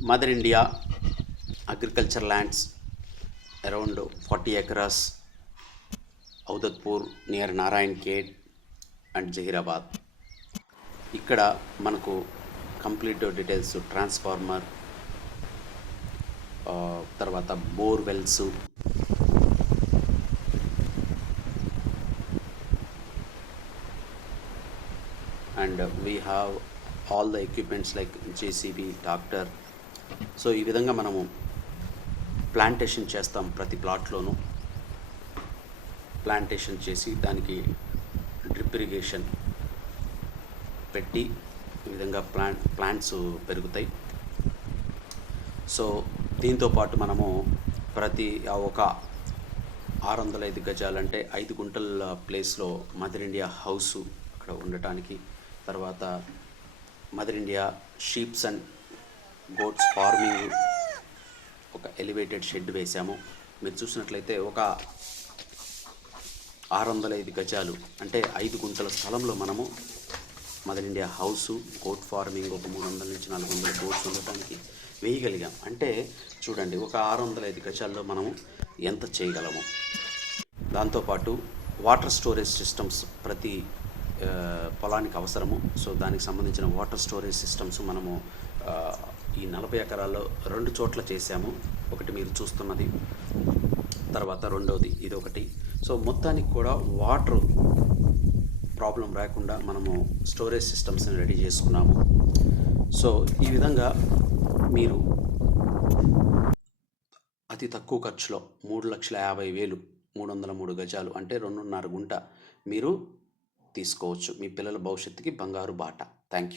Mother India agriculture lands around 40 acres, Audadpur near Narayan Khed and Zahirabad. ఇక్కడ మనకు complete details transformer, తర్వాత borewells, and we have all the equipments like JCB, tractor. So ఈ విధంగా మనము plantation చేస్తాం. ప్రతి ప్లాట్లోనూ plantation చేసి దానికి డ్రిప్ ఇరిగేషన్ పెట్టి ఈ విధంగా ప్లాంట్స్ పెరుగుతాయి. సో దీంతో పాటు మనము ప్రతి ఒక 605 గజాలంటే 5 గుంటల ప్లేస్లో మదర్ ఇండియా హౌస్ అక్కడ ఉండటానికి, తర్వాత mother India sheeps and goats farming ఒక ఎలివేటెడ్ షెడ్ వేసాము. మీరు చూసినట్లయితే ఒక 605 గజాలు అంటే 5 గుంటల స్థలంలో మనము mother India house, goat farming ఒక 300 నుంచి 400 గోట్స్ ఉండటానికి వేయగలిగాం. అంటే చూడండి, ఒక 605 గజాల్లో మనము ఎంత చేయగలము. దాంతోపాటు వాటర్ స్టోరేజ్ సిస్టమ్స్ ప్రతి పొలానికి అవసరము. సో దానికి సంబంధించిన వాటర్ స్టోరేజ్ సిస్టమ్స్ మనము ఈ 40 ఎకరాల్లో 2 చోట్ల చేశాము. ఒకటి మీరు చూస్తున్నది, తర్వాత రెండవది ఇదొకటి. సో మొత్తానికి కూడా వాటర్ ప్రాబ్లం రాకుండా మనము స్టోరేజ్ సిస్టమ్స్ని రెడీ చేసుకున్నాము. సో ఈ విధంగా మీరు అతి తక్కువ ఖర్చులో 3,50,000 303 గజాలు అంటే 2.5 గుంట మీరు తీసుకోవచ్చు. మీ పిల్లల భవిష్యత్తుకి బంగారు బాట. Thank you.